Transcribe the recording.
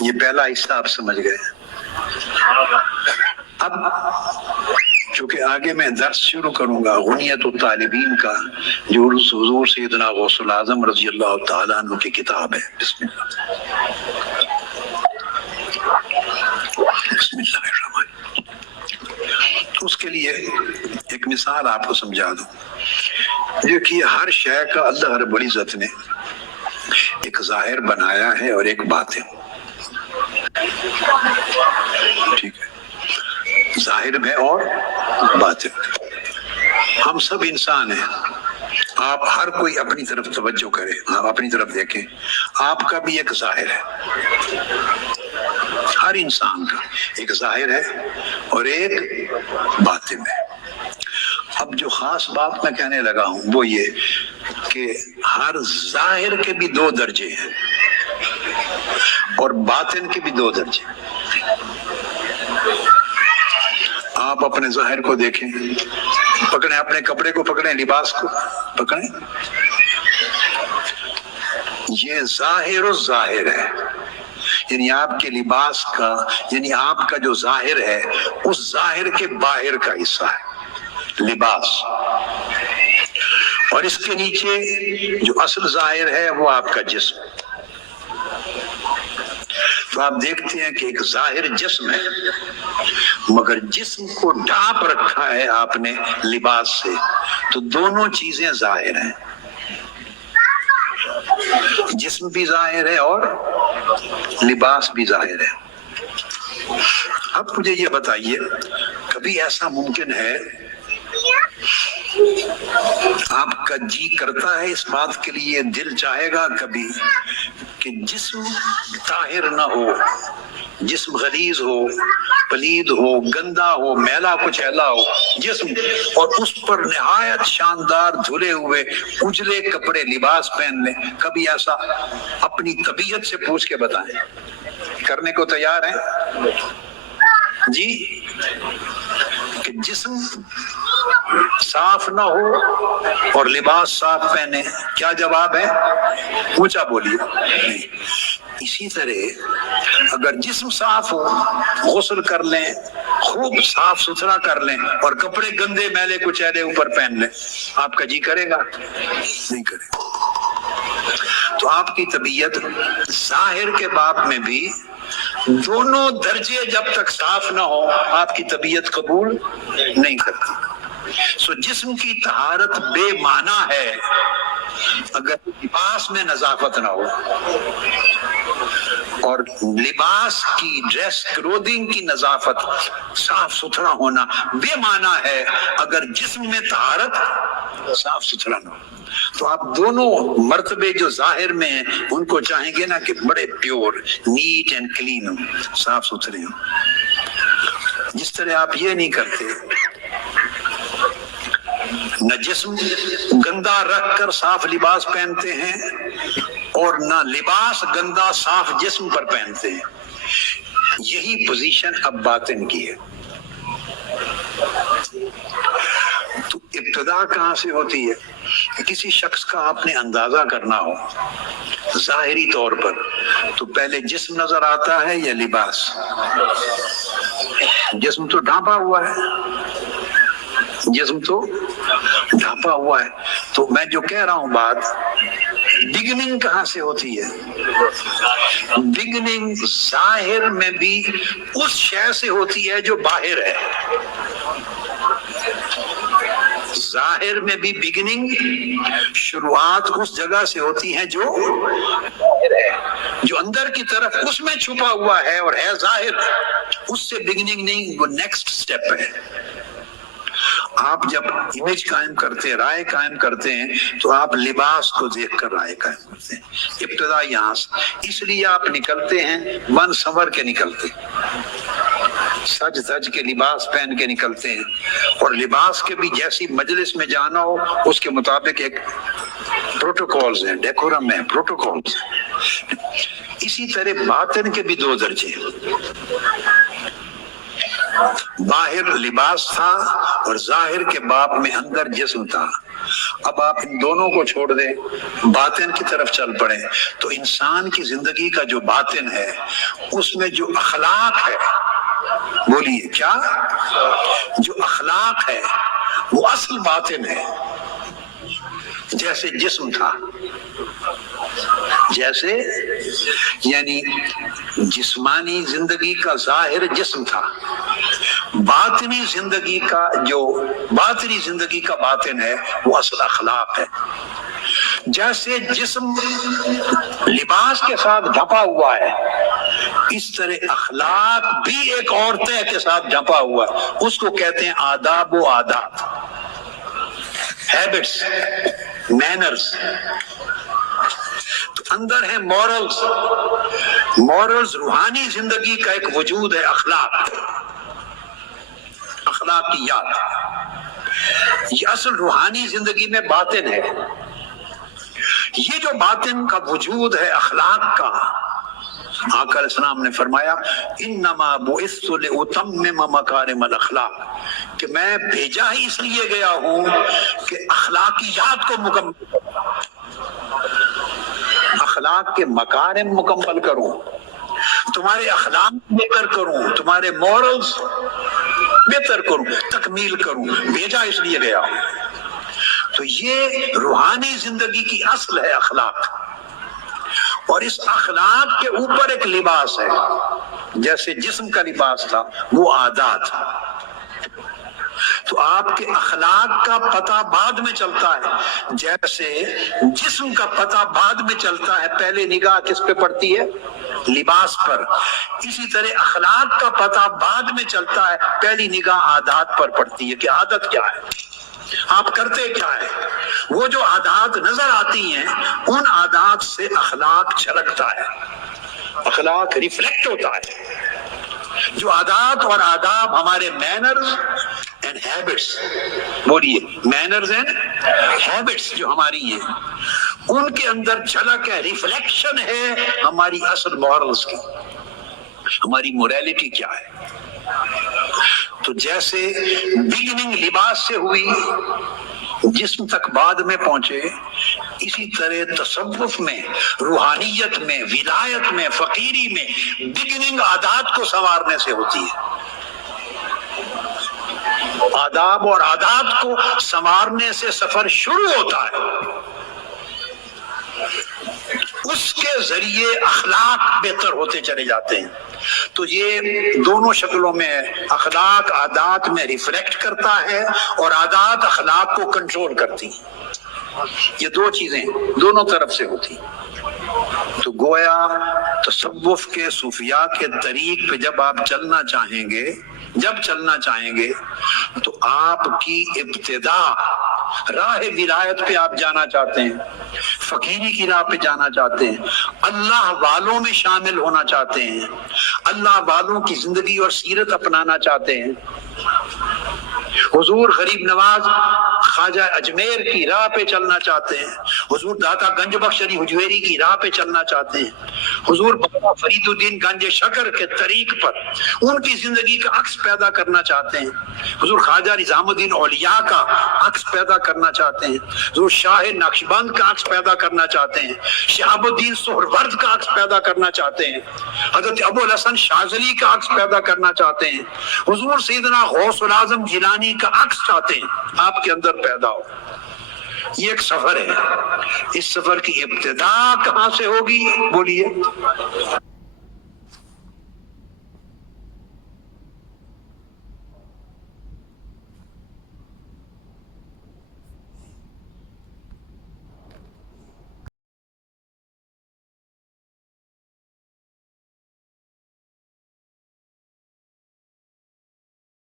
یہ پہلا حصہ آپ سمجھ گئے. اب چونکہ آگے میں درس شروع کروں گا غنیت الطالبین کا، جو حضور سیدنا غوث العظم رضی اللہ تعالیٰ عنہ کی کتاب ہے. بسم اللہ بسم اللہ الرحمن الرحیم. اس کے لیے ایک مثال آپ کو سمجھا دوں. دیکھیے ہر شے کا اللہ رب العزت نے ایک ظاہر بنایا ہے اور ایک باطن. ٹھیک ہے، ظاہر میں اور باطن. ہم سب انسان ہیں. آپ ہر کوئی اپنی طرف توجہ کرے، آپ اپنی طرف دیکھیں. آپ کا بھی ایک ظاہر ہے، ہر انسان کا ایک ظاہر ہے اور ایک باطن ہے. اب جو خاص بات میں کہنے لگا ہوں وہ یہ کہ ہر ظاہر کے بھی دو درجے ہیں اور باطن کے بھی دو درجے. آپ اپنے ظاہر کو دیکھیں، پکڑیں اپنے کپڑے کو، پکڑیں لباس کو پکڑیں. یہ ظاہر و ظاہر ہے، یعنی آپ کے لباس کا، یعنی آپ کا جو ظاہر ہے اس ظاہر کے باہر کا حصہ ہے لباس. اور اس کے نیچے جو اصل ظاہر ہے وہ آپ کا جسم. تو آپ دیکھتے ہیں کہ ایک ظاہر جسم ہے مگر جسم کو ڈھانپ رکھا ہے آپ نے لباس سے. تو دونوں چیزیں ظاہر ہیں، جسم بھی ظاہر ہے اور لباس بھی ظاہر ہے. اب مجھے یہ بتائیے، کبھی ایسا ممکن ہے آپ کا جی کرتا ہے اس بات کے لیے، دل چاہے گا کبھی کہ جسم طاہر نہ ہو، جسم غلیظ ہو، پلید ہو، گندا ہو، میلا کچیلا ہو جسم، اور اس پر نہایت شاندار دھلے ہوئے اجلے کپڑے لباس پہن لیں؟ کبھی ایسا اپنی طبیعت سے پوچھ کے بتائیں. کرنے کو تیار ہیں جی؟ کہ جسم صاف نہ ہو اور لباس صاف پہنے، کیا جواب ہے؟ اونچا بولیے. نہیں. اسی طرح اگر جسم صاف ہو، غسل کر لیں، خوب صاف ستھرا کر لیں اور کپڑے گندے میلے کچیلے اوپر پہن لیں، آپ کا جی کرے گا؟ نہیں کرے گا. تو آپ کی طبیعت ظاہر کے باب میں بھی دونوں درجے جب تک صاف نہ ہو آپ کی طبیعت قبول نہیں کرتی. سو جسم کی طہارت بے معنی ہے اگر لباس میں نظافت نہ ہو، اور لباس کی ڈریس کلودنگ کی نظافت، صاف ستھرا ہونا بے معنی ہے اگر جسم میں طہارت صاف ستھرا نہ ہو. تو آپ دونوں مرتبے جو ظاہر میں ہیں ان کو چاہیں گے نا کہ بڑے پیور، نیٹ اینڈ کلین ہو، صاف ستھرے ہو. جس طرح آپ یہ نہیں کرتے، نہ جسم گندا رکھ کر صاف لباس پہنتے ہیں اور نہ لباس گندا صاف جسم پر پہنتے ہیں. یہی پوزیشن اب باطن کی ہے. تو ابتدا کہاں سے ہوتی ہے؟ کسی شخص کا آپ نے اندازہ کرنا ہو ظاہری طور پر تو پہلے جسم نظر آتا ہے یا لباس؟ جسم تو ڈھانپا ہوا ہے، جسم تو ڈھانپا ہوا ہے. تو میں جو کہہ رہا ہوں بات، بگننگ کہاں سے ہوتی ہے؟ بگننگ ظاہر میں بھی اس شے سے ہوتی ہے جو باہر ہے. ظاہر میں بھی بگننگ، شروعات اس جگہ سے ہوتی ہے جو باہر ہے، جو اندر کی طرف اس میں چھپا ہوا ہے اور ہے ظاہر، اس سے بگننگ نہیں، وہ نیکسٹ سٹیپ ہے. آپ جب امیج قائم کرتے ہیں، رائے قائم کرتے ہیں، تو آپ لباس کو دیکھ کر رائے قائم کرتے ہیں. ابتدا یہاں سے، اس لیے آپ نکلتے ہیں من سنور کے نکلتے ہیں، سج دج کے لباس پہن کے نکلتے ہیں. اور لباس کے بھی جیسی مجلس میں جانا ہو اس کے مطابق ایک پروٹوکولز ہیں، ڈیکورم ہے، پروٹوکولز ہیں. اسی طرح باطن کے بھی دو درجے ہیں. باہر لباس تھا اور ظاہر کے باب میں اندر جسم تھا. اب آپ ان دونوں کو چھوڑ دیں، باطن کی طرف چل پڑیں، تو انسان کی زندگی کا جو باطن ہے اس میں جو اخلاق ہے، بولیے کیا؟ جو اخلاق ہے وہ اصل باطن ہے۔ جیسے جسم تھا، جیسے یعنی جسمانی زندگی کا ظاہر جسم تھا، باطنی زندگی کا باطن ہے وہ اصل اخلاق ہے۔ جیسے جسم لباس کے ساتھ ڈھپا ہوا ہے، اس طرح اخلاق بھی ایک اور طے کے ساتھ ڈھپا ہوا ہے، اس کو کہتے ہیں آداب و عادات، ہیبٹس، مینرز۔ تو اندر ہے مورلز روحانی زندگی کا ایک وجود ہے، اخلاقیات، یہ اصل روحانی زندگی میں باطن ہے۔ یہ جو باطن کا وجود ہے اخلاق کا، آقا علیہ السلام نے فرمایا انما بعثت لاتمم مکارم الاخلاق، کہ میں بھیجا ہی اس لیے گیا ہوں کہ اخلاقیات کو مکمل، اخلاق کے مکارم مکمل کروں، تمہارے اخلاق بہتر کروں، تمہارے مورلز بہتر کروں، تکمیل کروں، بھیجا اس لیے گیا ہوں۔ تو یہ روحانی زندگی کی اصل ہے اخلاق، اور اس اخلاق کے اوپر ایک لباس ہے، جیسے جسم کا لباس تھا وہ عادات۔ تو آپ کے اخلاق کا پتہ بعد میں چلتا ہے، جیسے جسم کا پتہ بعد میں چلتا ہے، پہلے نگاہ کس پہ پڑتی ہے؟ لباس پر۔ اسی طرح اخلاق کا پتہ بعد میں چلتا ہے، پہلی نگاہ عادات پر پڑتی ہے کہ عادت کیا ہے، آپ کرتے کیا ہے۔ وہ جو عادات نظر آتی ہیں ان عادات سے اخلاق چھلکتا ہے، اخلاق ریفلیکٹ ہوتا ہے۔ جو عادات اور آداب ہمارے مینرز اینڈ ہیبٹس، بولیے مینرز اینڈ ہیبٹس جو ہماری ہیں، ان کے اندر جھلک ہے، ریفلیکشن ہے ہماری اصل مورلز کی، ہماری موریلٹی کیا ہے۔ تو جیسے بگننگ لباس سے ہوئی، جسم تک بعد میں پہنچے، اسی طرح تصوف میں، روحانیت میں، ولایت میں، فقیری میں بگننگ عادات کو سنوارنے سے ہوتی ہے۔ آداب اور عادات کو سنوارنے سے سفر شروع ہوتا ہے، اس کے ذریعے اخلاق بہتر ہوتے چلے جاتے ہیں۔ تو یہ دونوں شکلوں میں اخلاق عادات میں ریفلیکٹ کرتا ہے، اور عادات اخلاق کو کنٹرول کرتی ہیں۔ یہ دو چیزیں دونوں طرف سے ہوتی۔ تو گویا تصوف کے صوفیاء کے طریق پہ جب آپ چلنا چاہیں گے تو آپ کی ابتدا راہ ولایت پہ آپ جانا چاہتے ہیں، فقیری کی راہ پہ جانا چاہتے ہیں، اللہ والوں میں شامل ہونا چاہتے ہیں، اللہ والوں کی زندگی اور سیرت اپنانا چاہتے ہیں، حضور غریب نواز خواجہ اجمیر کی راہ پہ چلنا چاہتے ہیں، حضور داتا گنج بخش علی حجویری کی راہ پہ چلنا چاہتے ہیں، حضور بابا فرید الدین گنج شکر کے طریق پر ان کی زندگی کا عکس پیدا کرنا چاہتے ہیں، حضور خواجہ نظام الدین اولیاء کا عکس پیدا کرنا چاہتے ہیں، حضور شاہ نقشبند کا عکس پیدا کرنا چاہتے ہیں، شہاب الدین سہرورد کا عکس پیدا کرنا چاہتے ہیں، حضرت ابو الحسن شاذلی کا عکس پیدا کرنا چاہتے ہیں، حضور سیدنا غوث العظم جیلانی کا عکس چاہتے ہیں آپ کے اندر پیدا ہو۔ یہ ایک سفر ہے، اس سفر کی ابتدا کہاں سے ہوگی؟ بولیے۔